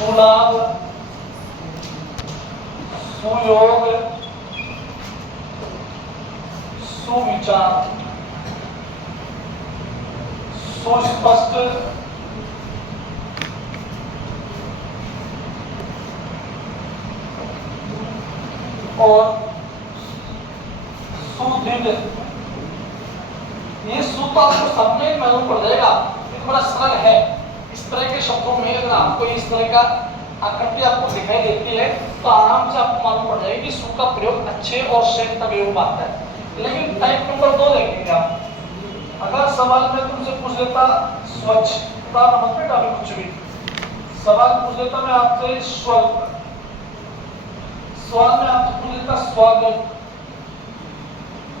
सुलाभ, सुयोग, सुविचार, सुस्पष्ट, और सुदृढ़। ये सूत्र आपको सब में मालूम पड़ जाएगा, ये थोड़ा सरल है। इस तरह के शब्दों में अगर आपको इस तरह का आकृति आपको दिखाई देती है तो आराम से आपको मालूम पड़ जाएगा कि सु का प्रयोग अच्छे और शेष तक योग आता है। लेकिन टाइप नंबर 2 देखेंगे आप, अगर सवाल में तुमसे पूछ लेता स्वच्छता मत बेटा, अभी कुछ भी सवाल पूछ लेता मैं आपसे स्वल्प, सवाल में आपसे पूछ लेता स्वागत,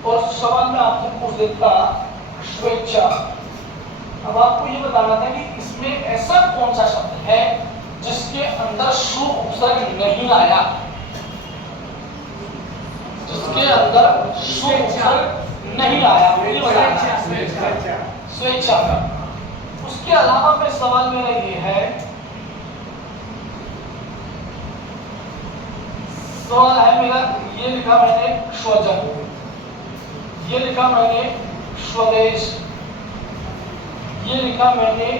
और सवाल में आपसे पूछ लेता स्वेच्छा। अब आपको ये बताना था कि इसमें ऐसा कौन सा शब्द है जिसके अंदर सु उपसर्ग नहीं आया, जिसके अंदर सु उपसर्ग नहीं आया, स्वेच्छा का। उसके अलावा में सवाल मेरा ये है, सवाल है मेरा, ये लिखा मैंने स्वजन, ये लिखा मैंने स्वदेश, ये लिखा मैंने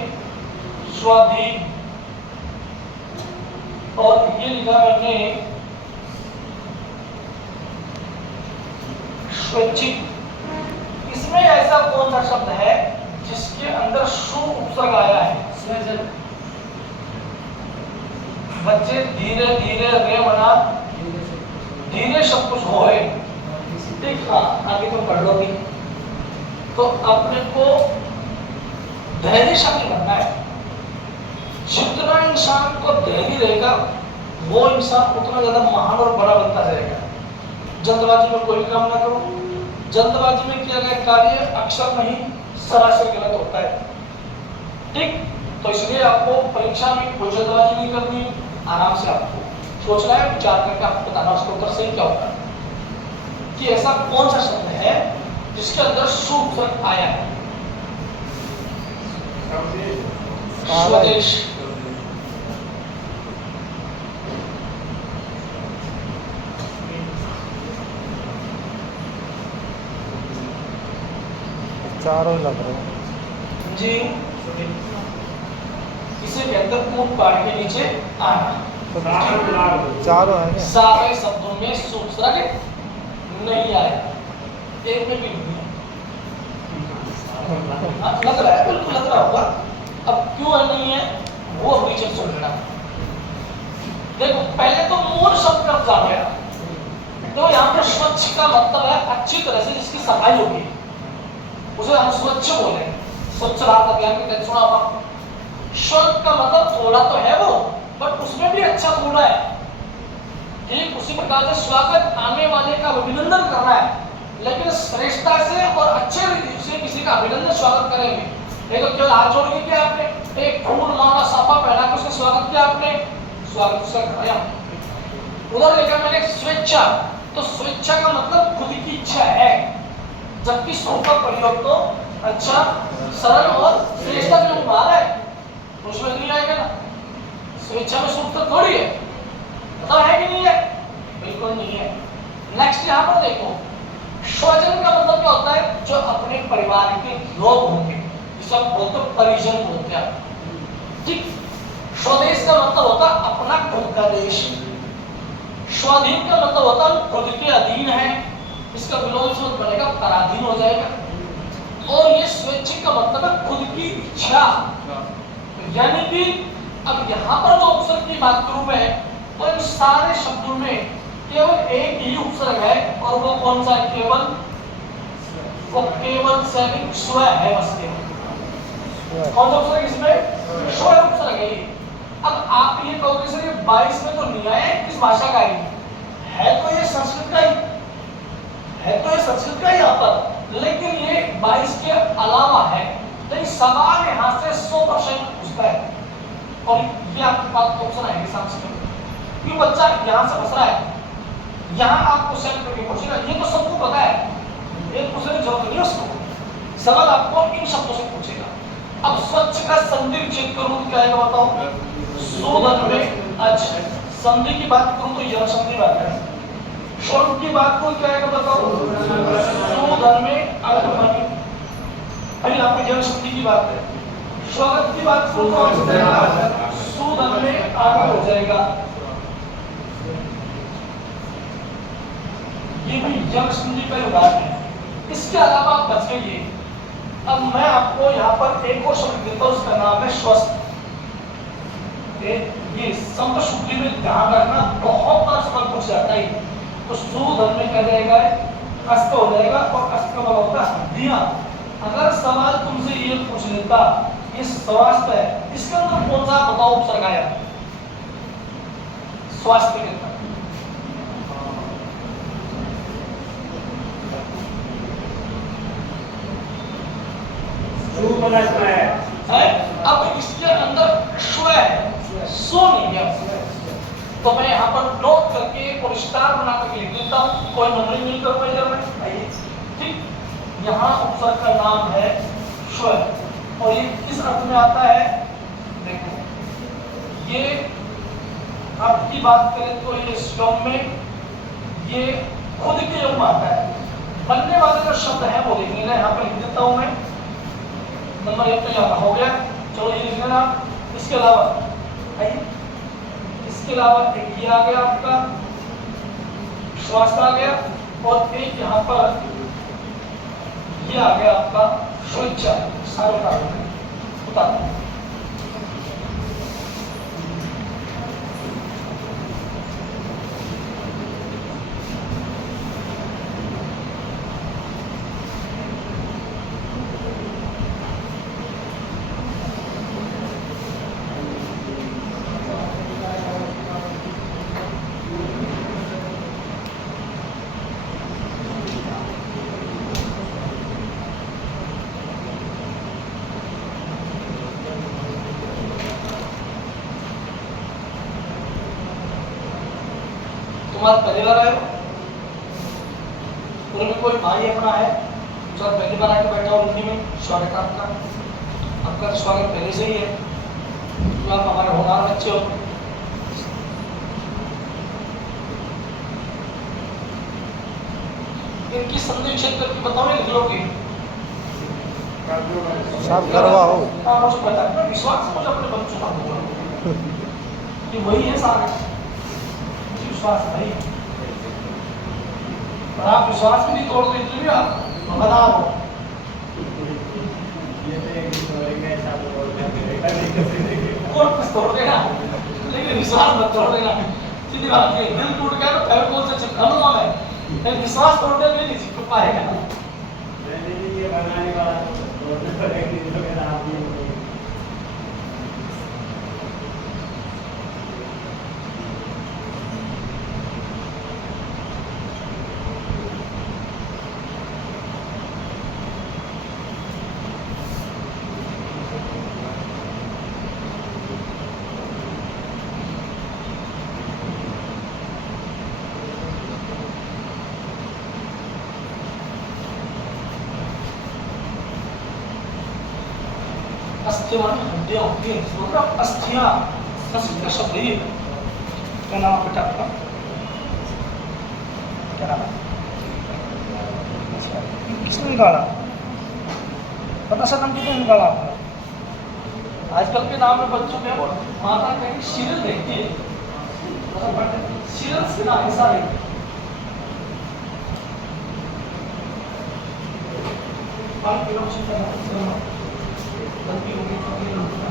स्वाधीन, और ये लिखा मैंने स्वैच्छिक। इसमें ऐसा कौन सा शब्द है जिसके अंदर सु उपसर्ग आया है? स्वजन। बच्चे धीरे धीरे रे बना, धीरे सब कुछ होए, ठीक। हाँ, आगे तुम पढ़ लोगे तो अपने को धैर्यशाली बनना है। जितना इंसान को धैर्य रहेगा वो इंसान उतना ज्यादा महान और बड़ा बनता जाएगा। जल्दबाजी में कोई काम ना करो, जल्दबाजी में किया गया कार्य अक्सर नहीं सरासर गलत होता है, ठीक। तो इसलिए आपको परीक्षा में कोई जल्दबाजी नहीं करनी, आराम से आपको सोचना है, विचार करके आपको बताना उसके ऊपर सही क्या होगा, कि ऐसा कौन सा शब्द है जिसके अंदर सु उपसर्ग आया है। स्वदेश, चारों लग रहे हैं जी। इसे कहते हैं ऊंट पहाड़ के नीचे आना। चारों है क्या? सारे शब्दों में सु उपसर्ग नहीं आया, एक में भी नहीं है। लग रहा है, बिल्कुल लग रहा होगा। अब क्यों है नहीं है वो नीचे सुनना। देखो पहले तो मूल शब्द कब जा गया, तो यहाँ पे स्वच्छ का मतलब है अच्छी तरह से जिसकी सफाई होगी, उसे हम स्वच्छ बोले। स्वच्छ भारत अभियान के तहत सुना होगा। स्वच्छ का मतलब थोड़ा तो है वो, बट उसमें भी अच्छा थोड़ा है, ठीक। उसी प्रकार से स्वागत, आने वाले का अभिनंदन करना है, लेकिन श्रेष्ठता से और अच्छे रीति से किसी का अभिनंदन स्वागत करेंगे। नहीं तो केवल हाथ जोड़ के किया आपने, एक फूल माला साफा पहना के उसका स्वागत किया आपने, स्वागत उसका कराया। उधर लिखा मैंने स्वेच्छा, तो स्वेच्छा का मतलब खुद की इच्छा है, जबकि सु का प्रयोग तो अच्छा, सरल और श्रेष्ठता जो बात है उसमें नहीं आएगा ना। स्वेच्छा में सु तो थोड़ी है, पता है कि नहीं है? बिल्कुल नहीं है। नेक्स्ट यहाँ पर देखो, स्वजन का मतलब क्या होता है? जो अपने परिवार के लोग होंगे, जिसे हम बोलते हैं परिजन बोलते हैं, ठीक। स्वदेश का मतलब होता है अपना खुद का देश। स्वाधीन का मतलब होता है खुद के अधीन है, इसका विलोम शब्द बनेगा पराधीन हो जाएगा। और ये स्वैच्छिक का मतलब है खुद की इच्छा, यानी कि अब यहाँ पर जो उपसर्ग की बात करूं मैं, तो इन सारे शब्दों में केवल एक ही उपसर्ग है, और वो कौन सा है? केवल सैनिक स्व है, बस केवल। कौन सा उपसर्ग इसमें? स्व उपसर्ग है। अब आप ये कहोगे सर ये 22 में तो नहीं आया, किस भाषा का है तो ये संस्कृत का ही है, तो ये संस्कृत का ही यहाँ पर, लेकिन ये 22 के अलावा है। लेकिन सवाल यहाँ से 100% पूछता है, और ये आपके पास ऑप्शन आएंगे संस्कृत, क्यों बच्चा यहाँ से फंस रहा है, यहाँ आपको सेट करके पूछेगा। ये तो सबको पता है, ये पूछने की जरूरत नहीं है उसको, सवाल आपको इन शब्दों से पूछेगा। अब स्वच्छ का संधि विच्छेद करूं क्या आएगा बताओ? शोधन में अच्छा संधि की बात करूं तो यह संधि बात है। शोध की बात को क्या है बताओ, शोधन में आगमनी। अभी आपको जन संधि की बात है। स्वागत की बात करूं तो हो जाएगा शोधन में आगम हो जाएगा। ये भी जन संधि का उदाहरण है। इसके अलावा आप बच गए। अब मैं आपको यहाँ पर एक और शब्द देता हूँ, उसका नाम है स्वस्थ। ये संत शुद्धि में ध्यान रखना, बहुत बार सवाल पूछ जाता है। तो शोधन में क्या जाएगा, अस्त हो जाएगा और अस्त का मतलब होता है हड्डियां। अगर सवाल तुमसे ये पूछ लेता ये स्वास्थ्य है, इसके अंदर कौन सा बताओ उपसर्ग आया, स्वास्थ्य के अंदर है। अब इसके अंदर स्व है, सो नहीं है। तो मैं यहाँ पर नोट करके और स्टार बना करके लिख देता हूँ, कोई नंबरिंग नहीं करूँगा इधर में। आइए ठीक, यहाँ उपसर्ग का नाम है स्व और ये किस अर्थ में आता है, देखो ये आपकी बात करें तो ये श्लोक में ये खुद के योग में आता है। बनने वाले जो शब्द है वो लिख लेना, यहाँ पर लिख देता हूँ मैं। नंबर 1 तो यहाँ हो गया, चलो ये लिख लेना। इसके अलावा आइए, इसके अलावा एक ये आ गया आपका स्वास्थ्य आ गया, और एक यहाँ पर ये आ गया आपका स्वेच्छा। सारे बता तुम्हारा पहली बार आए हो, पूरे में कोई भाई अपना है जो पहली बार आके बैठा हो हिंदी में, स्वागत है आपका। आपका स्वागत पहले से ही है, तो आप हमारे होनहार बच्चे हो। इनकी संधि क्षेत्र की बताओ, लिख लोगे सब करवाओ। हाँ मुझे पता है, विश्वास मुझे अपने बच्चों का होगा कि वही है सारे विश्वास नहीं। और आप विश्वास भी नहीं तोड़ते, इसलिए आप बता रहे हो। कोर्ट में तोड़ देना, लेकिन विश्वास मत तोड़ देना। सीधी बात है, दिल टूट गया तो फेविकोल से चिपका लूंगा मैं, लेकिन विश्वास तोड़ने में नहीं चिपक पाएगा। ये बनाने वाला तोड़ने पर एक दिन तो मेरा आप ही अस्थियां हड्डियां होती हैं, मतलब अस्थियां का शब्द ही है। क्या नाम है बेटा आपका, क्या नाम है? अच्छा, किसने निकाला पता सा नाम कितने निकाला आपने? आजकल के नाम में बच्चों के माता कहीं सीरियल देखती है, सीरियल से ना ऐसा नहीं। गलती होगी तो नहीं होगा।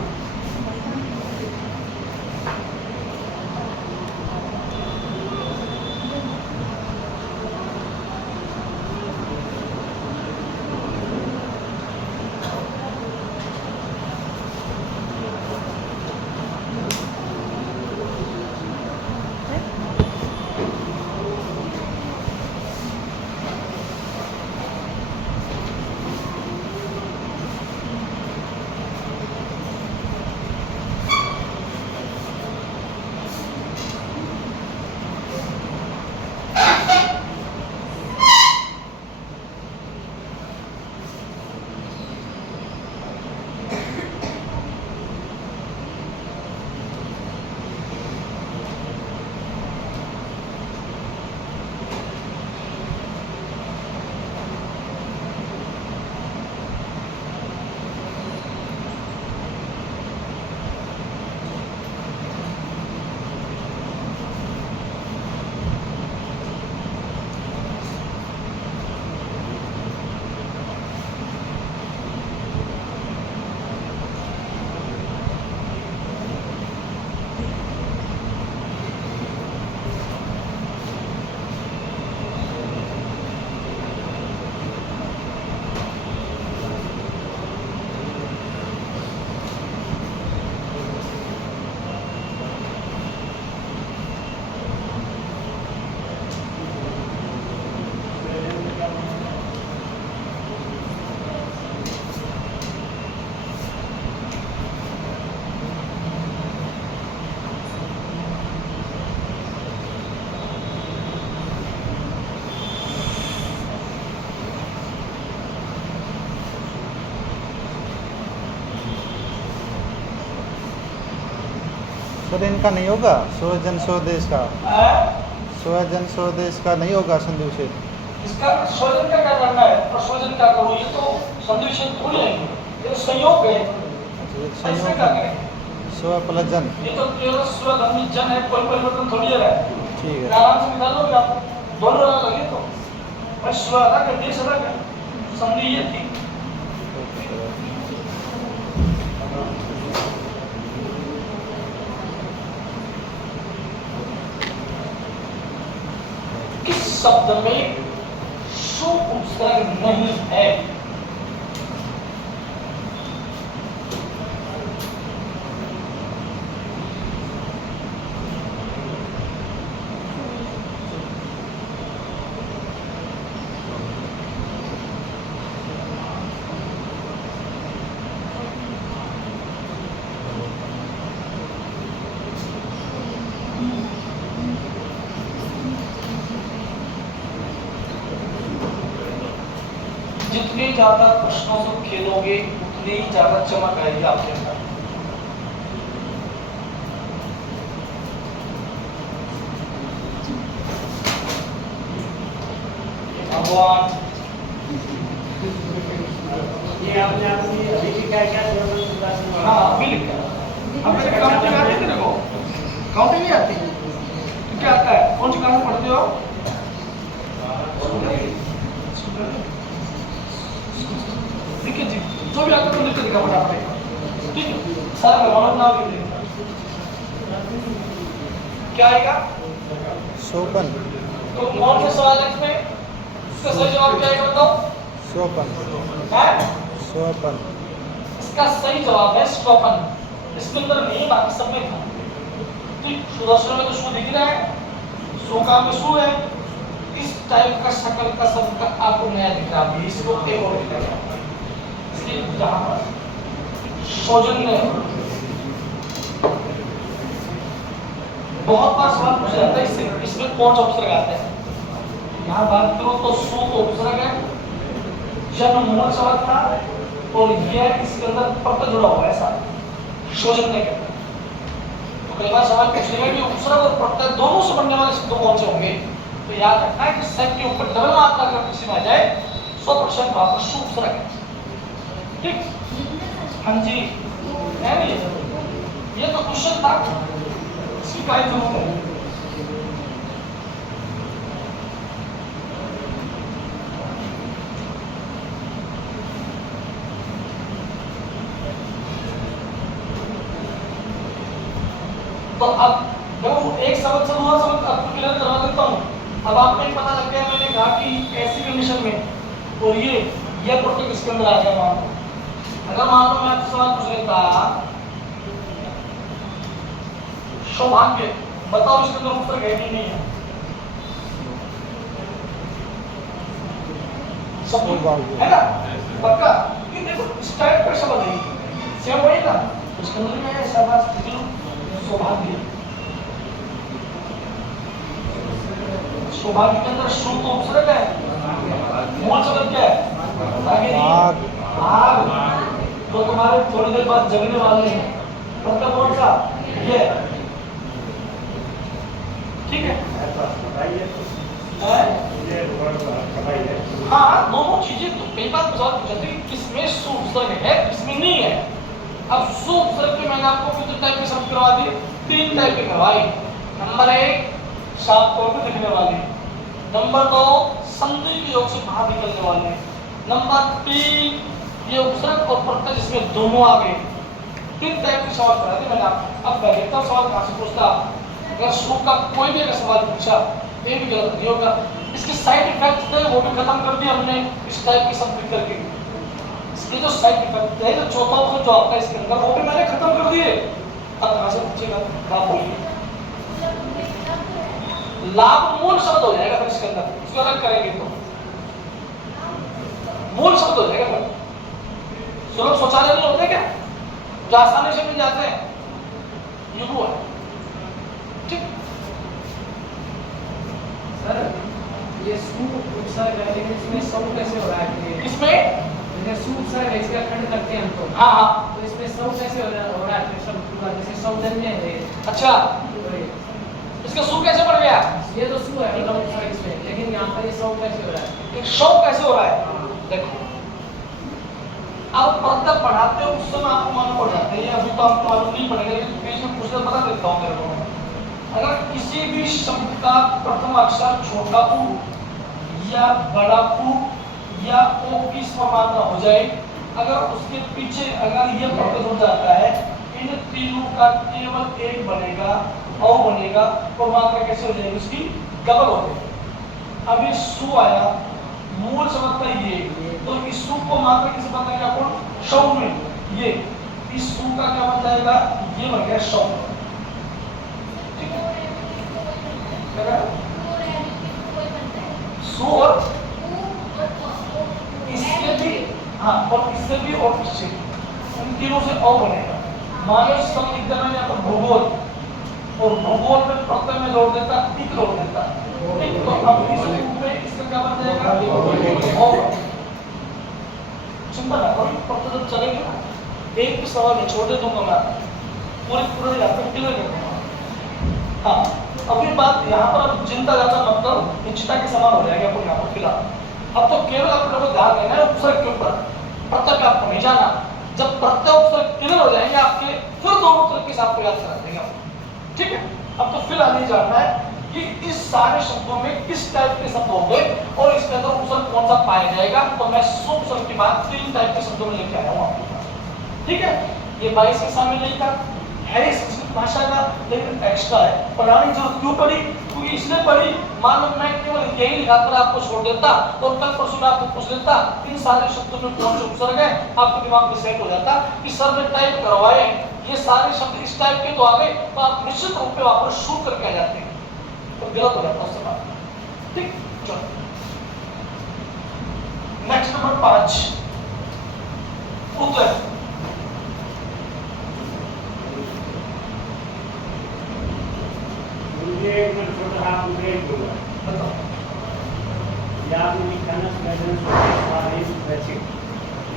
सर इनका नहीं होगा स्वजन स्वदेश का, है? स्वजन स्वदेश का नहीं होगा संधि विच्छेद। इसका स्वजन का क्या करना है और स्वजन क्या करूँ, ये तो संधि विच्छेद थोड़ी है, ये संयोग है। अच्छा, इसमें क्या करें? स्व प्लस जन। ये तो केवल स्वधर्मी जन है, कोई परिवर्तन थोड़ी है। ठीक है। आराम से निकालोगे आप, दोनों अलग लगे तो भाई स्व अलग है, देश अलग है, संधि ये थी। किस शब्द में सु उपसर्ग नहीं है? जितने ज्यादा प्रश्नों से खेलोगे उतनी ही ज्यादा चमक आएगी आपके अंदर। भगवान ये आपने अपनी अभी की क्या क्या हाँ अभी लिखा है। अब मेरे काउंटिंग आती है तेरे को? काउंटिंग नहीं आती तो क्या आता है? कौन सी क्लास में पढ़ते हो? ठीक है जी, जो भी आता है तो लिख के दिखा फटाफट। ठीक है, सारा भगवान नाम लिख देंगे। क्या आएगा? सोपन। तो कौन से सवाल है इसमें? इसका सही जवाब क्या आएगा बताओ? सोपन। है? सोपन। इसका सही जवाब है स्वपन। इसके अंदर नहीं, बाकी सब में था। ठीक, सुदर्शन में तो सु दिख रहा है, सोका में सु है। इस टाइप का शकल का शब्द का आपको नया दिख रहा है, इसको एक और दिख रहा है। इसलिए जहां पर सौजन्य बहुत बार सवाल पूछा जाता है, इसमें कौन सा उपसर्ग आता है? यहाँ बात करो तो सु तो उपसर्ग है, जन्म मूल शब्द था और यह इसके अंदर पट्ट जुड़ा हुआ है ऐसा सौजन्य के। तो कई बार सवाल पूछेगा कि उपसर्ग और प्रत्यय दोनों से बनने वाले शब्द कौन से होंगे? तो याद रखना है कि सेट के ऊपर डबल मात्रा अगर किसी में आ जाए 100% वहां पर सु उपसर्ग है। ठीक, हाँ जी, है नहीं? ये तो क्वेश्चन था, इसकी काय जरूरत है? तो अब जब एक शब्द से दूसरा शब्द आपको क्लियर करवा देता हूँ। अब आपको एक पता लग गया, मैंने कहा कि ऐसी कंडीशन में और ये प्रत्यय किसके अंदर आ गया। मान लो अगर मान लो मैं आपसे सवाल पूछ लेता सौभाग्य, बताओ इसके अंदर उपसर्ग है कि नहीं है? सब है ना? पक्का? ये देखो इस टाइप का शब्द है, सेम वही ना, इसके अंदर में है शाबाश सौभाग्य। सौभाग्य के अंदर सु तो उपसर्ग है, मूल शब्द क्या है? आग। आग तो तुम्हारे थोड़ी देर बाद जगने वाले हैं, मतलब कौन सा? ये। ठीक है, हाँ दोनों चीजें तो कई बार सवाल पूछते हैं किसमें सु उपसर्ग है किसमें नहीं है। अब सु उपसर्ग के मैंने आपको कितने टाइप के शब्द करवा दिए? 3 टाइप के करवाए। नंबर 1 साफ तौर पर दिखने वाले, नंबर 2 संधि के योग से बाहर निकलने वाले, नंबर 3 ये उपसर्ग और प्रत्यय जिसमें दोनों आ गए। 3 टाइप के सवाल करा दिए मैंने आपको। अब मैं देखता हूँ सवाल कहाँ से पूछता। अगर सु का कोई भी अगर सवाल पूछा ये भी गलत नहीं होगा। इसके साइड इफेक्ट थे वो भी खत्म कर दिया हमने इस टाइप के शब्द लिख करके। इसके जो साइड इफेक्ट है जो चौथा ऑप्शन जो आपका इसके अंदर वो भी मैंने खत्म कर दिए। अब कहाँ से पूछेगा? आप बोलिए। लाभ मूल शब्द हो जाएगा फिर इसके अंदर, इसको अलग करेंगे तो मूल शब्द हो जाएगा। फिर सुलभ शौचालय नहीं होते क्या जो आसानी से मिल जाते हैं, ये वो है। ठीक सर, ये सु उपसर्ग है लेकिन इसमें सौ कैसे हो रहा है? इसमें सु उपसर्ग है, इसका खंड करते हैं हम तो। हाँ हाँ तो इसमें सौ कैसे हो रहा है? सब पूरा जैसे सौजन्य है अच्छा, वही। इसका सु कैसे पड़ गया? ये तो सु है मतलब साइड में, लेकिन यहाँ पर ये सौ कैसे हो रहा है? एक शौक कैसे हो रहा है? हाँ। देखो, आप प्रत्येक पढ़ाते हो उस समय आपको मालूम पड़ जाता है, ये अभी तो आपको मालूम नहीं पड़ेगा, लेकिन बीच में पूछकर बता देता हूँ मेरे को। अगर किसी भी शब्द का प्रथम अक्षर छोटा ऊ या बड़ा ऊ या ओ की समानता हो जाए, अगर उसके पीछे अगर ये प्रकट हो जाता है, इन तीनों का केवल एक बनेगा, औ बनेगा, और मात्रा कैसे हो जाएगी उसकी? डबल हो जाएगी। अब ये सु आया, मूल समझता है ये, तो इस सु को मात्रा किसे बताएगा अपन? शौ में। ये इस सु का क्या बन जाएगा? ये बन गया शौ। ठीक है, सु और इससे भी, हाँ, और इससे भी और इससे, इन तीनों से औ बनेगा। मानो सब लिख देना यहाँ पर भूगोल, और भूगोल में प्रत्यय में जोड़ देता, इक जोड़ देता, ठीक। तो अब इस रूप में इसका क्या बन जाएगा? औ। सिंपल है, और प्रत्यय जब चलेंगे ना, एक भी सवाल नहीं छोड़ दूंगा मैं, पूरे आपको क्लियर कर दूंगा। हाँ, अभी बात यहाँ पर अब चिंता ज्यादा मतलब निश्चिता के समान हो जाएगा आपको यहाँ पर फिलहाल। अब तो केवल आप लोगों को ध्यान देना है उपसर्ग के ऊपर, प्रत्यय पे आपको नहीं जाना। जब प्रत्यय उपसर्ग क्लियर हो जाएंगे आपके, फिर दोनों तरह के आपको याद करा देंगे, ठीक है। अब तो फिलहाल नहीं जानना है कि इस सारे शब्दों में किस टाइप के शब्द होंगे और इसके अंदर उपसर्ग कौन सा पाया जाएगा। तो मैं उपसर्ग की बात 3 टाइप के शब्दों में लेके आया हूँ आपके पास, ठीक है। ये 22 के सामने नहीं था, है संस्कृत भाषा का, लेकिन एक्स्ट्रा है। पढ़ाने की जरूरत क्यों पड़ी? क्योंकि इसलिए पड़ी, मान लो मैं केवल यही लिखाकर आपको छोड़ देता और कल परसों में आपको पूछ लेता इन सारे शब्दों में कौन से उपसर्ग है, आपके दिमाग में सेट हो जाता कि सर ने टाइप करवाए ये सारे शब्द इस टाइप के तो आ गए, तो आप निश्चित रूप में वहां पर शुरू करके आ जाते हैं, तो गलत हो जाता उससे बात, ठीक। चलो नेक्स्ट नंबर 5 उत्तर। मुझे एक मिनट छोटा सा मुझे एक बोला बताओ, या आपने लिखा ना स्वयं स्वैच्छिक,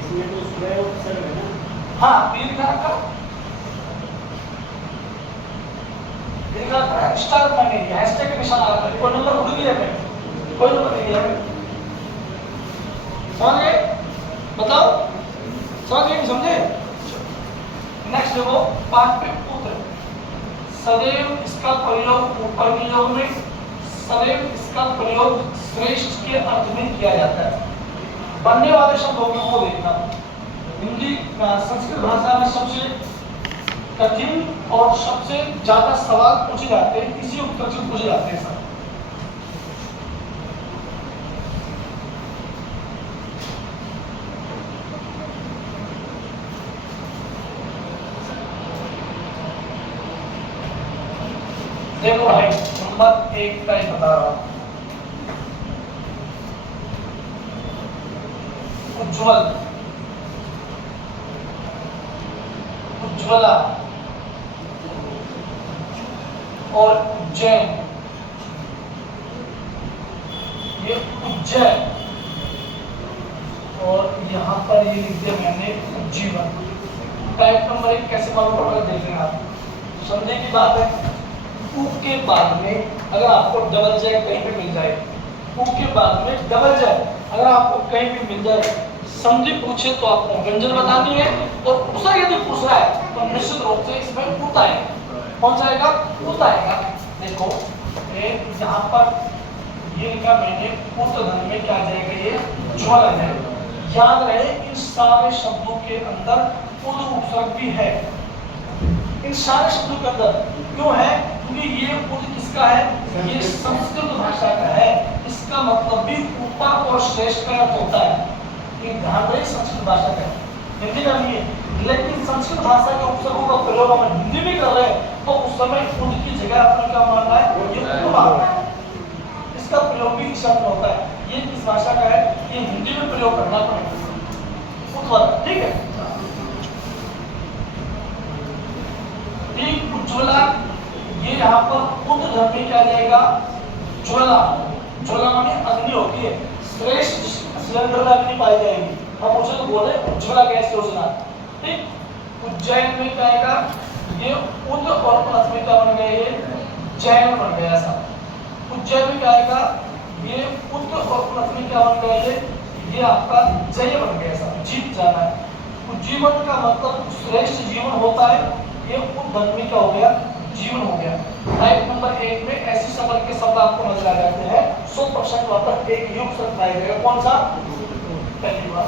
इसमें तो स्वयं उपसर्ग है ना? हाँ, ये लिखा रखा, स्टार मैंने हैशटैग के निशान लगा रखा, कोई नंबर उड़ गया है, कोई नंबर नहीं गया है, समझ गए? बताओ, समझ गए? समझे? नेक्स्ट देखो, 5 पे उत्तर। सदैव इसका प्रयोग ऊपर के योग में, सदैव इसका प्रयोग श्रेष्ठ के अर्थ में किया जाता है। बनने वाले शब्दों को देखना, हिंदी संस्कृत भाषा में सबसे कठिन और सबसे ज्यादा सवाल पूछे जाते हैं, इसी उत्तर से पूछे जाते हैं सर। देखो भाई, नंबर 1 का ही बता रहा हूं, उज्ज्वल, उज्ज्वला और उज्जैन, ये उज्जैन, और यहाँ पर ये लिख दिया मैंने उज्जीवन। टाइप नंबर 1 कैसे मालूम पड़ेगा देख लेना आप, समझने की बात है। ऊ के बाद में अगर आपको डबल जय कहीं पे मिल जाए, ऊ के बाद में डबल जय अगर आपको कहीं भी मिल जाए, संधि पूछे तो आपको व्यंजन बतानी है, और उपसर्ग यदि पूछ रहा है तो निश्चित रूप से इसमें उत आएगा। कौन सा आएगा? उत आएगा। देखो यहाँ पर ये लिखा मैंने, उत धन में क्या आ जाएगा? ये ज्वल आ जाएगा। याद रहे इन सारे शब्दों के अंदर उद उपसर्ग भी है, इन सारे शब्दों के अंदर। क्यों है? क्योंकि ये उद किसका है? ये संस्कृत भाषा का है, इसका मतलब भी ऊपर और श्रेष्ठ का अर्थ होता है। ये ध्यान रहे, संस्कृत भाषा का, हिंदी का नहीं है। लेकिन संस्कृत भाषा के उपसर्गों का प्रयोग हम हिंदी में कर रहे हैं, तो उस समय उद की जगह अपना क्या मानना है? ये उद आता है, इसका प्रयोग भी इस अर्थ में होता है। ये किस भाषा का है? ये हिंदी में प्रयोग करना पड़ेगा, उद, ठीक है। उज्ज्वला, ये यहाँ पर उद धर्म में क्या जाएगा? ज्वला, ज्वला माने अग्नि होती है, श्रेष्ठ सिलेंडर में अग्नि पाई जाएगी। हम उसे तो बोले उज्ज्वला गैस योजना, ठीक। उज्जैन में क्या आएगा? ये उद और प्लस में क्या बन गया, ये जैन बन गया साहब। उज्जैन में क्या आएगा, ये उद और प्लस में क्या बन गया, ये आपका जय बन गया साहब, जीत जाना है। उज्जीवन का मतलब श्रेष्ठ जीवन होता है, ये उद्धन में क्या हो गया, जीवन हो गया। टाइप नंबर 1 में ऐसी शब्द के शब्द आपको नजर आ जाते हैं 100% वहां पर एक युग शब्द पाया जाएगा। कौन सा, पहली बार।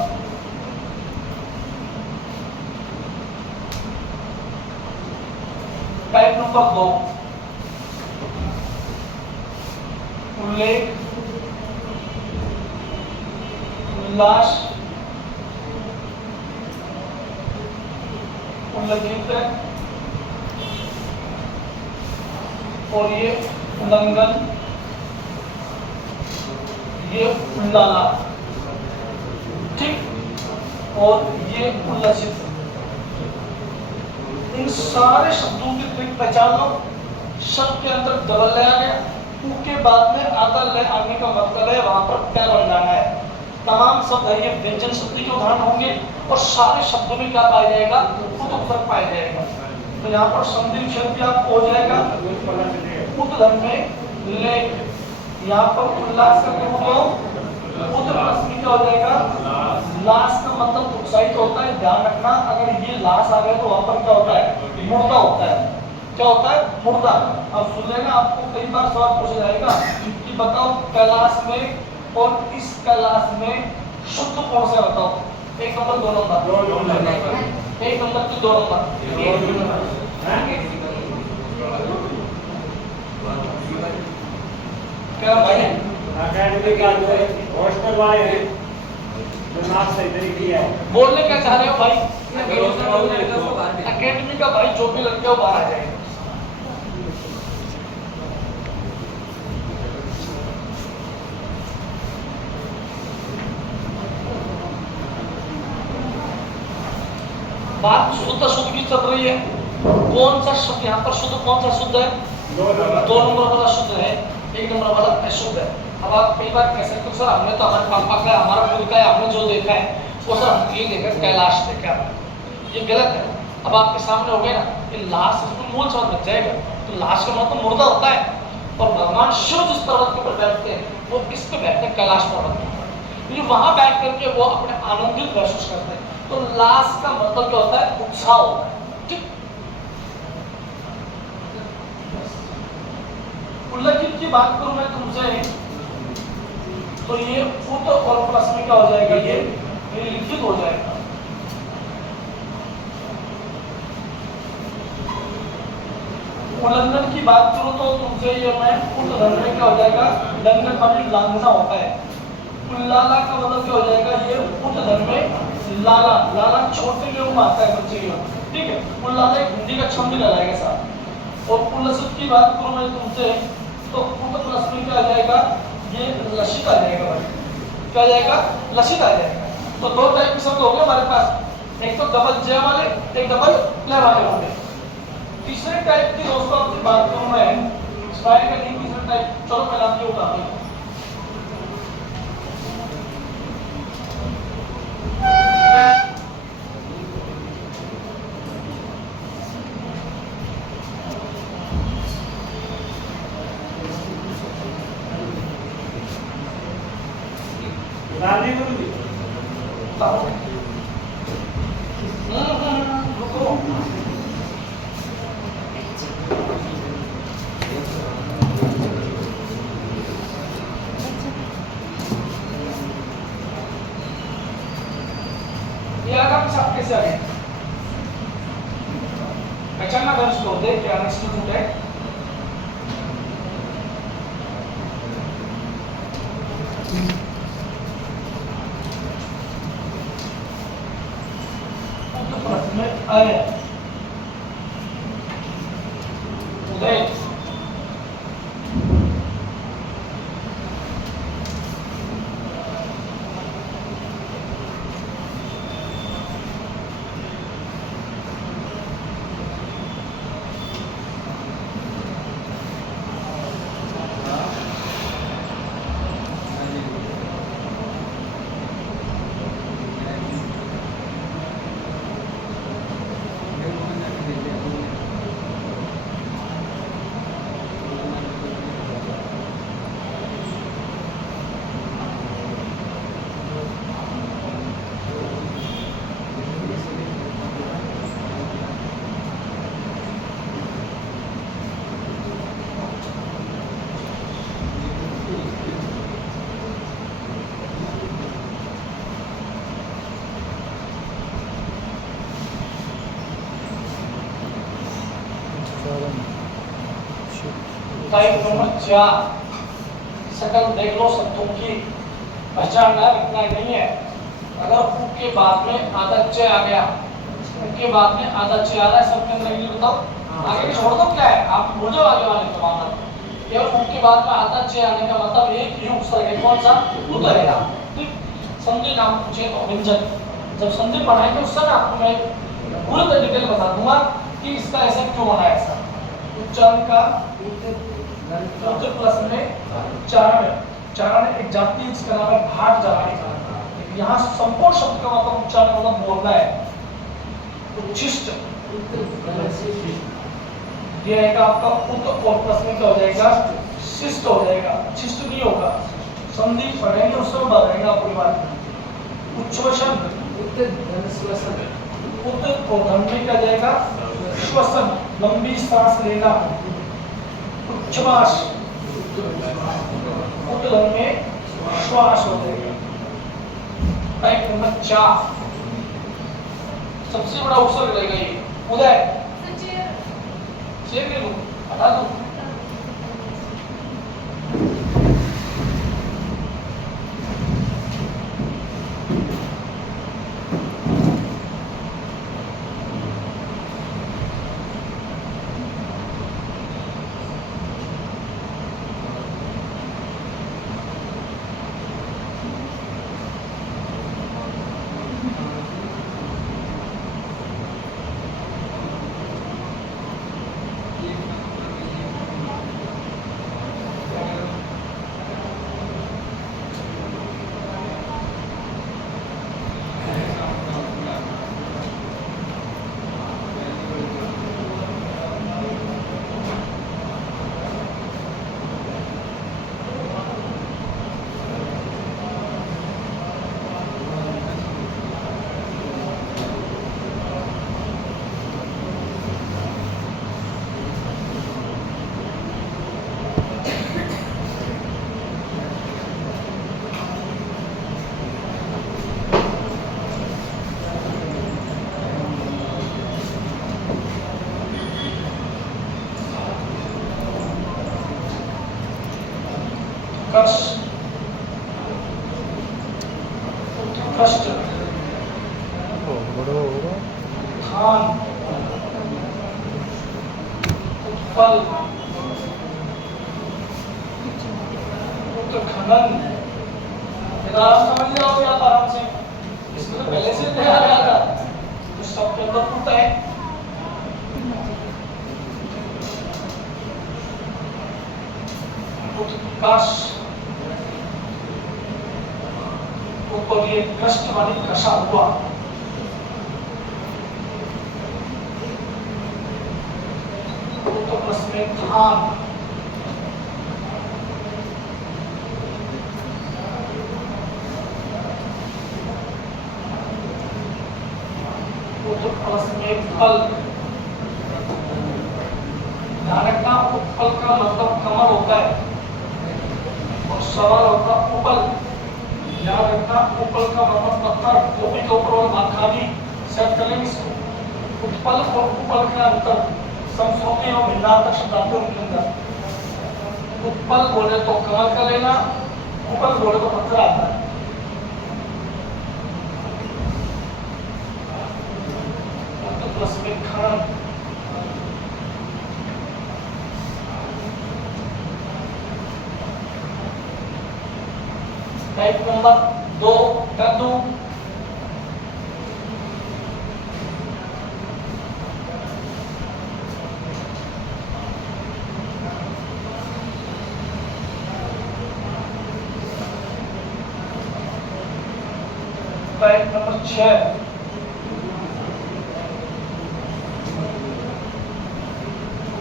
टाइप नंबर 2 उल्लेख, उल्लास, उल्लंघित और ये उल्लंघन, ये उल्लाला, ठीक, और ये उल्लसित। इन सारे शब्दों की ट्रिक पहचान लो। शब्द के अंदर डबल ले आ गया, उ के बाद में आधा ले आने का मतलब है वहां पर क्या बन जाना है। तमाम शब्द है ये व्यंजन शब्द के उदाहरण होंगे और सारे शब्दों में क्या पाया जाएगा, उत्तर पाया जाएगा। तो यहाँ पर संधि विच्छेद भी आपको हो जाएगा। उद्धरण में लेख, यहाँ पर उल्लास करके बोलो, उद्धरण में क्या हो जाएगा, लाश का मतलब उत्साहित होता है। ध्यान रखना, अगर ये लाश आ गया तो वहां पर क्या होता है, मुर्दा होता है। क्या होता है, मुर्दा। अब सुन लेना, आपको कई बार सवाल पूछा जाएगा कि बताओ कैलाश में और इस कैलाश में शुद्ध कौन सा, बताओ। 1 नंबर 2 नंबर, 1 नंबर की 2 नंबर, क्या भाई अकेडमी का जो हॉस्टल वाले हैं जो नाम सही तरीके है, बोलने क्या चाह रहे हो भाई, अकेडमी का भाई जो भी लड़के हो बाहर आ जाएगा। बात शुद्ध अशुद्ध की चल रही है। कौन सा शब्द यहाँ पर शुद्ध, कौन सा शुद्ध है, 2 नंबर वाला शुद्ध है, 1 नंबर वाला अशुद्ध है। अब आप कई बार कह सकते हो सर हमने तो हमारे पापा का, हमारा खुद का है, हमने जो देखा है वो सर हम ये देखा कैलाश देखा, ये गलत है। अब आपके सामने हो गया ना कि लाश, इसको मूल शब्द बच जाएगा। तो लाश का मतलब मुर्दा होता है, और भगवान शिव जिस पर्वत के ऊपर बैठते हैं वो किस पे बैठते हैं, कैलाश पर्वत के ऊपर। ये वहां बैठ करके वो अपने आनंदित महसूस करते हैं। तो लाश का मतलब क्या होता है, उत्साह होता है, ठीक। उल्लेखित की बात करूं मैं तुमसे, तो ये उत और प्लस में क्या हो जाएगा, ये लिखित हो जाएगा। उल्लंघन की बात करूं तो तुमसे ये मैं उल्लंघन में क्या हो जाएगा, उल्लंघन मतलब लांघना होता है। उल्लाला का मतलब क्या हो जाएगा, ये उल्लंघन में लाला, लाला छोटे के रूप में आता है बच्चे के रूप, ठीक है। उल्लाला एक हिंदी का छंद लगाएगा साहब। और उल्लसित की बात करूं मैं तुमसे, तो उत प्लस में क्या आ जाएगा, ये लसित आ जाएगा भाई, क्या आ जाएगा, लसित आ जाएगा। तो 2 टाइप के शब्द हो गए हमारे पास, एक तो डबल जे वाले, एक डबल ले वाले होंगे। तीसरे टाइप की दोस्तों आपसे बात करूं मैं, स्पाई का नहीं, तीसरा टाइप, चलो पहले आप ये उठाते हैं। कैसे आ गए, पहचानना दर्ज को देख क्या इंस्टीट्यूट है। आए उदय, 54 टाइप नंबर 4 सकल देख लो शब्दों की पहचान है, इतना ही नहीं है। अगर उ के बाद में आधा च आ गया, उ के बाद में आधा च आ रहा है, सबके अंदर ये बताओ आगे की छोड़ दो, क्या है आप भूल जाओ आगे वाले का मामला। केवल उ के बाद में आधा च आने का मतलब एक ही उपसर्ग है, कौन सा उतरेगा। ठीक, संधि नाम पूछे तो व्यंजन, जब संधि पढ़ाएंगे उस समय आपको मैं पूरा डिटेल बता दूंगा कि इसका ऐसा क्यों होना है। ऐसा उच्चारण का उत्तर प्लस में चारण एक जाति है जिसका नाम है घाट जाति। यहाँ संपूर्ण शब्द का मतलब उच्चारण मतलब बोलना है। उच्छिष्ट ये रहेगा आपका उत और प्लस में क्या हो जाएगा, शिष्ट हो जाएगा, शिष्ट नहीं होगा। संधि पढ़ेंगे उस समय बताएंगे पूरी बात। उच्छ्वसन उत और धन में क्या जाएगा, श्वसन, लंबी सांस लेना। उच्छ्वास उद्गम में श्वास हो जाएगा। टाइप नंबर 4 सबसे बड़ा उपसर्ग रहेगा ये उदय। चेयर के लो हटा दो। कष्ट बड़ो होगा खान उत्पल खनन। समझ जाओगे आप आराम से, इसमें तो पहले से नहीं आ रहा था तो सब के अंदर टूटा है। उत्कर्ष ऊपर ये कष्ट वाली कषा हुआ। तो प्रश्न में धान फल। ध्यान रखना उपल का मतलब कमल होता है और सवाल होता उपल। ध्यान रखना उपल का मतलब पत्थर, गोभी के ऊपर वाला भाग खाली सेट कर लेंगे इसको। उत्पल और उपल का अंतर संस्कृति और भिन्नार्थक शब्दार्थों के अंदर। उत्पल बोले तो कमल का लेना, उपल बोले तो पत्थर आता है। प्लस में खनन। टाइप नंबर 2 कद्दू। टाइप नंबर 6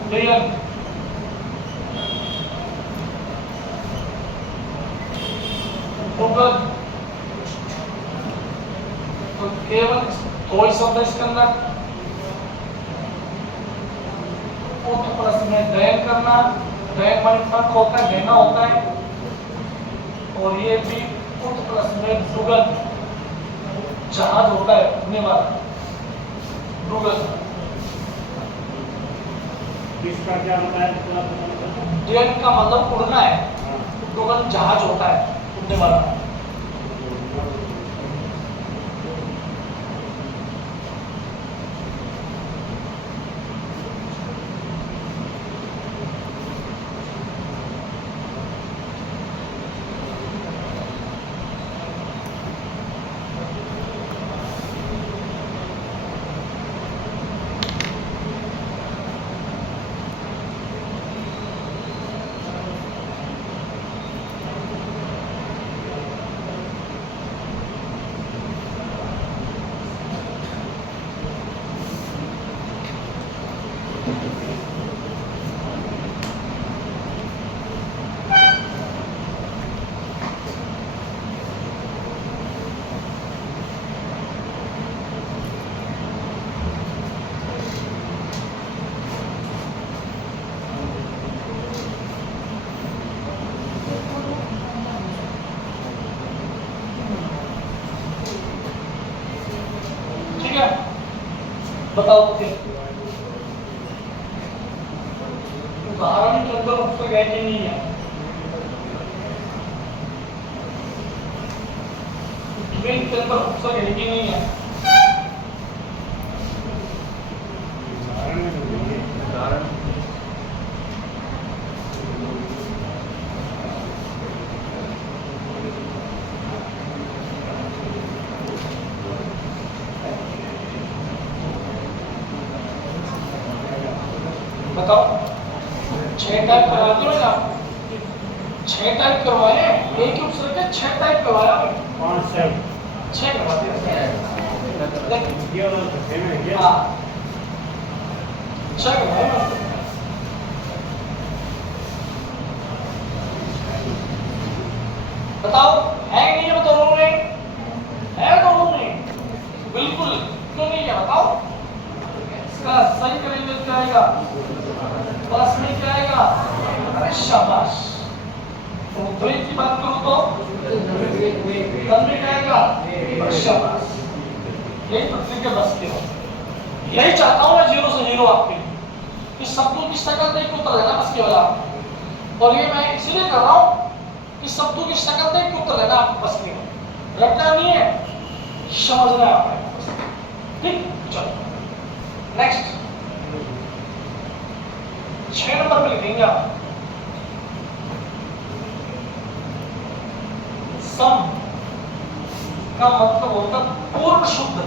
बेलन। भूगल तो केवल दो ही शब्द इसके अंदर। उठ प्लस में दयन करना, दयन माने फर्क होता है, देना होता है। और ये भी उठ प्लस में डुगल, जहाज होता है उड़ने वाला डुगल। इसका क्या होता है थोड़ा बताओ। ड्रेन का मतलब उड़ना है, हाँ। उड्डयन जहाज होता है उड़ने वाला। ठीक है, बताओ फिर उदाहरण के अंदर उत्तर गए कि नहीं है? ड्रेन के अंदर उत्तर गए कि नहीं है? उदाहरण में बोलिए। उदाहरण बताओ, 6 टाइप करवाते हो ना? 6 टाइप करवाए, एक ही उपसर्ग के 6 टाइप करवाया हमें। 5 7 6 करवाते हैं। ये वाला तो सेम है क्या? हाँ, 6 करवाए ना। बताओ, है कि नहीं है दोनों में? है दोनों में? बिल्कुल, क्यों नहीं है बताओ? इसका सही करेंगे क्या आएगा? प्लस में क्या आएगा? अरे शाबाश। तो द्वैत की बात करूं तो तन में क्या आएगा? अरे शाबाश। यही पृथ्वी के बस के हो। यही चाहता हूं मैं 0 से 0 आपके लिए कि शब्दों की शक्ल देख के उत्तर लेना बस केवल आप। और ये मैं इसलिए कर रहा हूं कि शब्दों की शक्ल देख के उत्तर लेना आपको बस केवल रटना नहीं है, समझना है आपको। ठीक, चलो नेक्स्ट 6 नंबर पे लिखेंगे आप सम का मतलब होता है पूर्ण शुद्ध।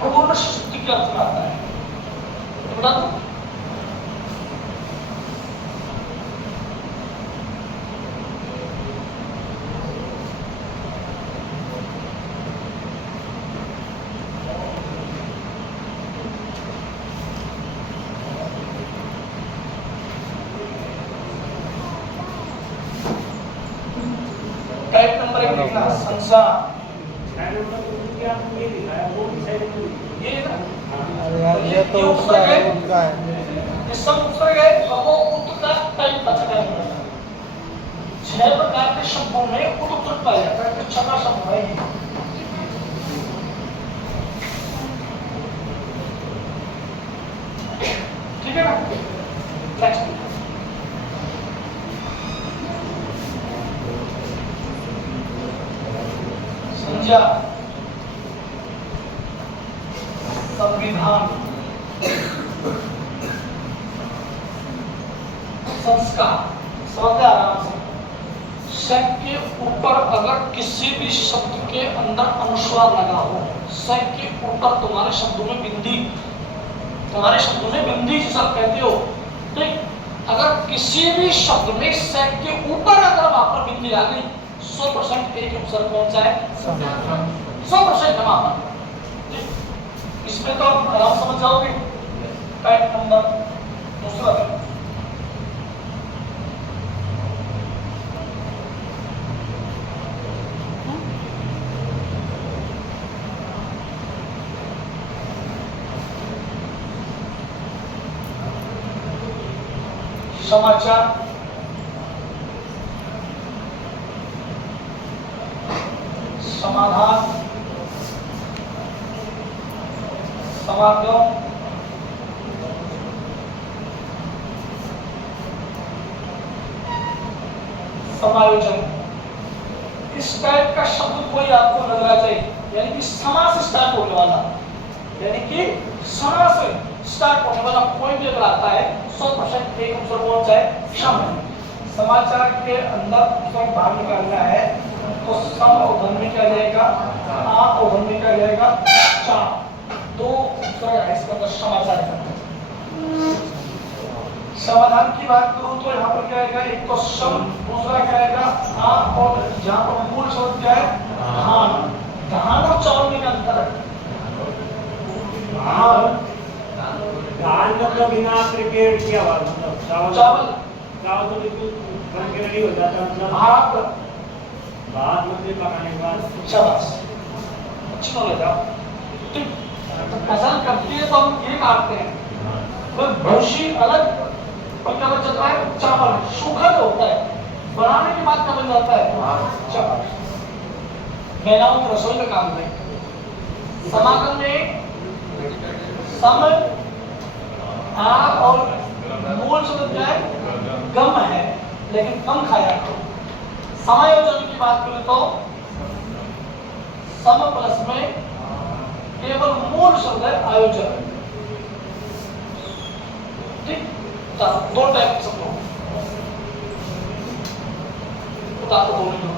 पूर्ण शुद्ध के अर्थ में आता है, तो बता दो। टाइप नंबर 1 लिखना संसा। साइड नंबर तो क्या आपने ये लिखा है वो साइड में ये ना अरे यार ये तो उसका है, उनका है। ये सब उपसर्ग है और वो उत का टाइप बचता है। 6 प्रकार के शब्दों में उत उत्तर पाया जाता है, तो 6वां शब्द है ये। ठीक है ना? नेक्स्ट संज्ञा, संविधान, संस्कार। समझ आराम से। शक के ऊपर अगर किसी भी शब्द के अंदर अनुस्वार लगा हो, शक के ऊपर तुम्हारे शब्दों में बिंदी, तुम्हारे शब्दों में बिंदी जिसे आप कहते हो, ठीक? अगर किसी भी शब्द में शक के ऊपर अगर वहां पर बिंदी आ गई, 100% एक उपसर्ग कौन सा है? 100% जमा। इसमें तो आप आराम समझ जाओगे। टाइप नंबर दूसरा समाचार, समाधान, समागम, समायोजन, इस टाइप का शब्द कोई आपको नजर आ जाए, यानी कि समा से स्टार्ट होने वाला, यानी कि समा से स्टार्ट होने वाला कोई भी अगर आता है 100% एक उत्तर कौन सा है? सम। समाचार के अंदर उत्तर बाहर निकालना है तो सम और में क्या जाएगा? आ और में क्या जाएगा? चा। दो उत्तर है इसका अंदर समाचार का। समाधान की बात करूं तो यहाँ पर क्या आएगा? एक तो सम, दूसरा क्या आएगा? आ, और यहाँ पर मूल शब्द क्या है? धान। धान और चावल में क्या अंतर है? धान मतलब बिना प्रिपेयर किया हुआ, मतलब चावल चावल तो बिल्कुल बन के रेडी हो जाता है, मतलब भात मतलब पकाने के बाद। शाबाश, अच्छी नॉलेज है। तो पसंद करती है तो हम ये काटते हैं, फिर भूसी अलग और क्या बन जाता है? चावल सूखा जो होता है, बनाने के बाद क्या बन जाता है? चावल। महिलाओं की रसोई का काम है। समागम में सम, आ और मूल शब्द क्या है? गम है, लेकिन कम खाया करो। समायोजन की बात करें तो सम प्लस में केवल मूल शब्द है आयोजन। ठीक, दो टाइप शब्द हो, आपको बोलने दो।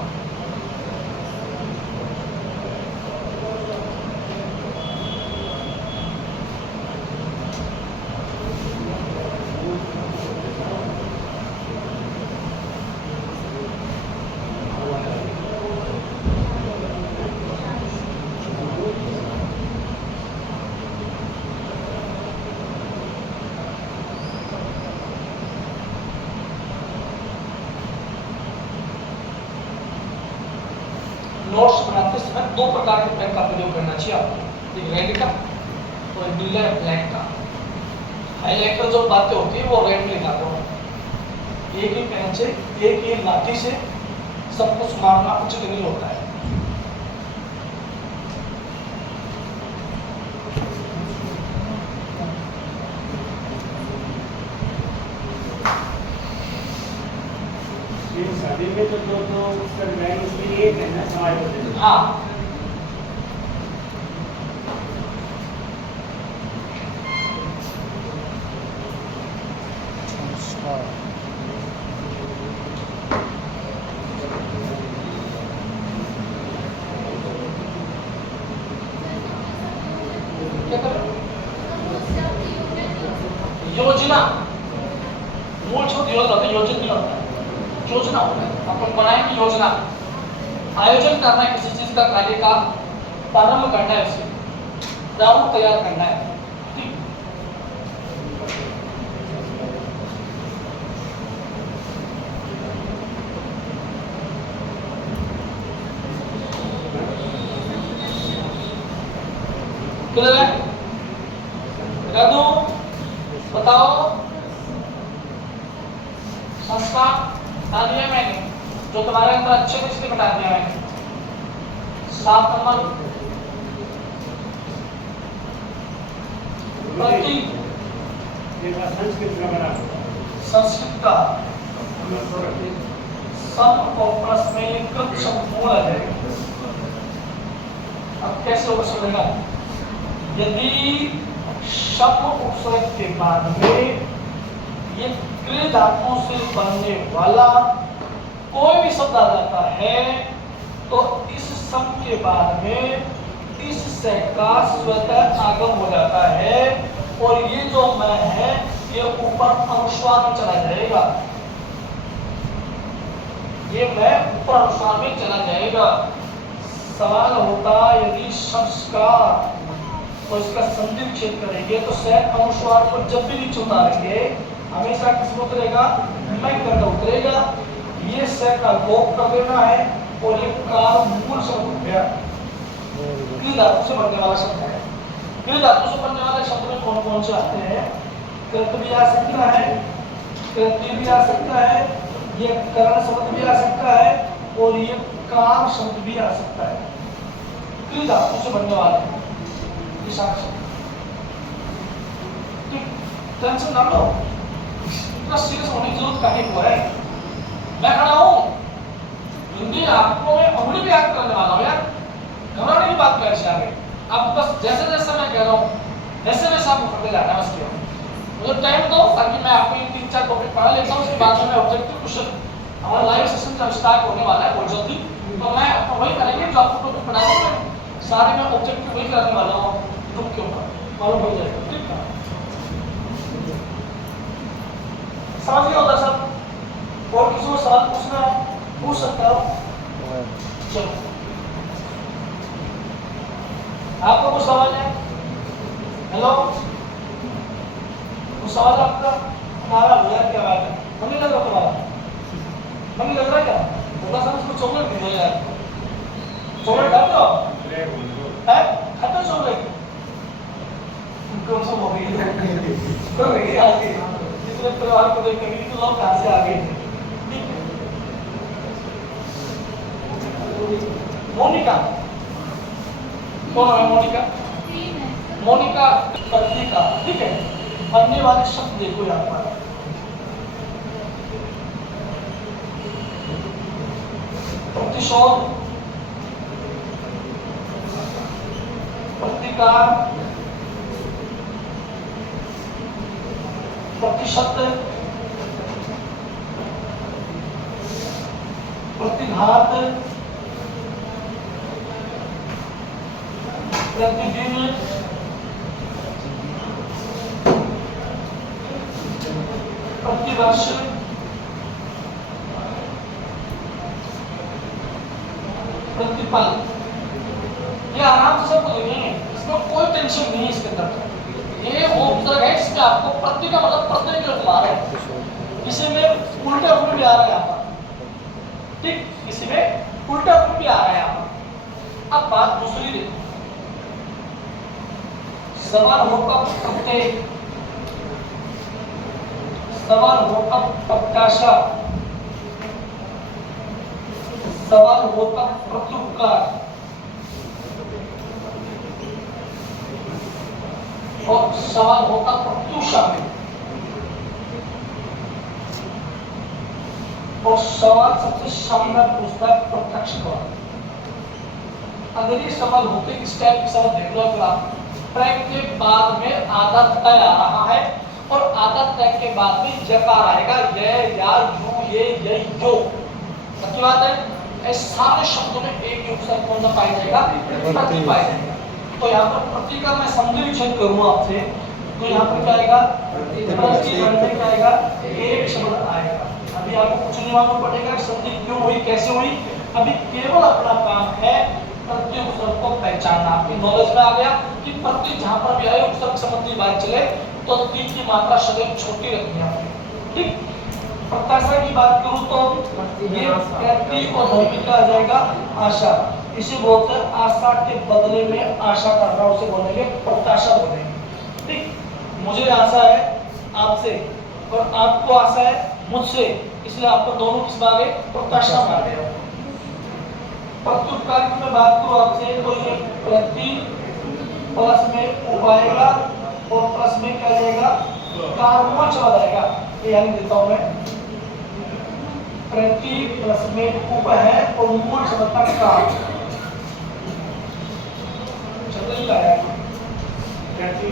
नोट्स बनाते समय दो प्रकार के पेन का प्रयोग करना चाहिए आपको, एक रेड का और एक नीला ब्लैक का। हाईलाइटर जो बातें होती है वो रेड में लिखा करो। एक ही पेन से, एक ही लाठी से सब कुछ मारना उचित नहीं होता है। शादी में तो दो उत्तर गए, उसमें एक है ना समायोजन। हाँ, संस्कार। क्या करें? योजना, मूल शब्द योजना होता है, योजन नहीं होता है। योजना होता है, अपन बनाएंगे योजना। आयोजन करना है किसी चीज का, कार्य का प्रारंभ करना है, उसे प्रारूप तैयार करना है। ठीक, क्लियर है? बता दूं, बताओ। संस्कार बता दिया मैंने, जो तुम्हारे अंदर अच्छे से इसलिए बता दिया मैंने। 7 नंबर प्रति संस्कृत का बना संस्कृत का सम और प्लस में ये कृत शब्द मूल है। अब कैसे होगा समझेगा? यदि शब्द उपसर्ग के बाद में ये क्रिया धातु से बनने वाला कोई भी शब्द आ जाता है तो इस सम के बाद में इस से का स्वतः आगम हो जाता है, और ये जो मैं है ये ऊपर अनुस्वार में चला जाएगा। ये मैं ऊपर अनुस्वार में चला जाएगा। सवाल होता यदि संस्कार तो इसका संधि विच्छेद करेंगे तो से अनुस्वार को जब भी नीचे उतारेंगे हमेशा किसमें उतरेगा? मैं करके उतरेगा। ये से का लोप कर देना है और ये कार मूल शब्द हो गया। क्रिया धातु से बनने वाला शब्द है। क्रिया धातु से बनने वाले शब्द में कौन कौन से आते हैं? कृत भी आ सकता है, कृत्य भी आ सकता है, ये करण शब्द भी आ सकता है और ये कार शब्द भी आ सकता है। क्रिया धातु से बनने वाले विशाख शब्द। टेंशन ना लो, इतना सीरियस होने की जरूरत कहीं को है। मैं खड़ा हूँ, हिंदी आपको मैं उंगली भी याद करने वाला हूँ यार, घबराने की बात क्या है आगे। आप बस जैसे जैसे मैं कह रहा हूँ वैसे वैसे आपको करते जाना है, बस केवल मुझे टाइम दो ताकि मैं आपको ये 3-4 टॉपिक पढ़ा लेता हूँ। उसके बाद में मैं ऑब्जेक्टिव क्वेश्चन, हमारा लाइव सेशन जब स्टार्ट होने वाला है बहुत जल्दी, तो मैं आपको वही करेंगे जो आपको टॉपिक पढ़ाऊंगा, सारे में ऑब्जेक्टिव वही कराने वाला हूँ, ग्रुप के ऊपर मालूम हो जाएगा। ठीक है, समझ गया होगा सब? और किसी को सवाल पूछना है पूछ सकते हो। चलो, आपको कुछ सवाल है? हेलो, कुछ सवाल आपका? हमारा भैया क्या बात है? मन नहीं लग रहा तुम्हारा? मन नहीं लग रहा क्या? थोड़ा सा उसको चॉकलेट दे दो यार। चॉकलेट खाते हो? है? खाते हो चॉकलेट? कौन सा हो गई आगे? इसलिए परिवार को देखते हैं कि लोग कहाँ से आ गए थे। मोनिका, कौन है मोनिका? मोनिका पत्रिका, ठीक है। बनने वाले शब्द देखो यहाँ पर, प्रतिशोध, प्रतिकार, प्रतिशत, प्रतिघात, प्रतिदिन, प्रतिवर्ष, प्रतिपल। ये आराम से सब लिखेंगे, इसमें कोई टेंशन नहीं है इसके अंदर। ये वो पुस्तक है इसमें आपको प्रति का मतलब प्रत्यय के रखवा रहे हैं, किसी में उल्टे अक्षर भी आ रहा है यहाँ पर, ठीक, किसी में उल्टा अक्षर भी आ रहा है यहाँ पर। अब बात दूसरी देखो, सवाल होगा प्रत्यय, सवाल होगा प्रत्याशा, सवाल होगा प्रत्युपकार और सवाल होगा प्रत्युषा और सवाल सबसे शानदार पूछता है प्रत्यक्ष द्वारा। अगर ये सवाल होते इस टाइप के सवाल देख लो, अगर आप ट्रैक के बाद में आधा तय आ रहा है और आधा तय के बाद में यकार आएगा, ये या यू ये यो, सच्ची बात है। ऐसे सारे शब्दों में एक ही उपसर्ग कौन सा पाया जाएगा? प्रति पाया जाएगा। तो यहाँ पर प्रति का मैं संधिविच्छेद करूँ आपसे, तो यहाँ पर क्या आएगा? प्रति बनने क्या आएगा? एक शब्द आएगा। अभी आपको कुछ नहीं मालूम पड़ेगा संधि क्यों हुई, कैसे हुई, अभी केवल अपना काम है प्रत्यय उपसर्ग को पहचानना। आपकी नॉलेज में आ गया कि प्रत्यय जहां पर भी आए उपसर्ग संबंधी बात चले तो ती की मात्रा सदैव छोटी रखनी है, ठीक। प्रत्याशा की बात करूं तो ये प्रति और धर्मी का आ जाएगा आशा, इसे बोलते हैं आशा के बदले में आशा कर रहा हूं, उसे बोलेंगे प्रत्याशा बोलेंगे, ठीक। मुझे आशा है आपसे और आपको आशा है मुझसे, इसलिए आपको दोनों किस बारे प्रत्याशा मार रहे हो। प्रत्युपकार की मैं बात करूं आपसे तो ये प्रति प्लस में उप आएगा और प्लस में क्या जाएगा? कार्बन चला जाएगा, ये यानी देता हूं मैं, प्रति प्लस में उप है और मूल शब्द का कार शब्द ही आया प्रति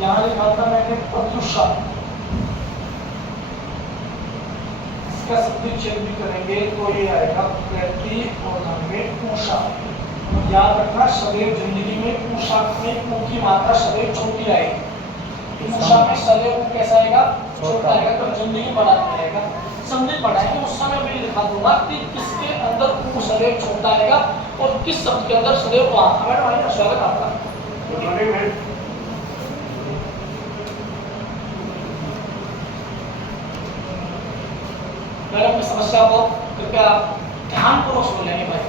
यहाँ लिखा था मैंने प्रत्युषा, इसका संधिविच्छेद भी करेंगे तो ये आएगा प्रति और धन में उषा। याद रखना सदैव जिंदगी में उषा में ऊ की मात्रा सदैव छोटी आएगी, उषा में सदैव कैसा आएगा? छोटा आएगा, तो जिंदगी बढ़ाता रहेगा। संधि बढ़ाएंगे उस समय मैं दिखा दूंगा कि किसके अंदर ऊ सदैव छोटा आएगा और किस शब्द के अंदर सदैव आ। मैडम स्वागत आपका। मैडम की समस्या को कृपया ध्यानपूर्वक सुन लेंगे भाई।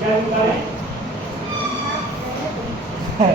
क्या निकालें? है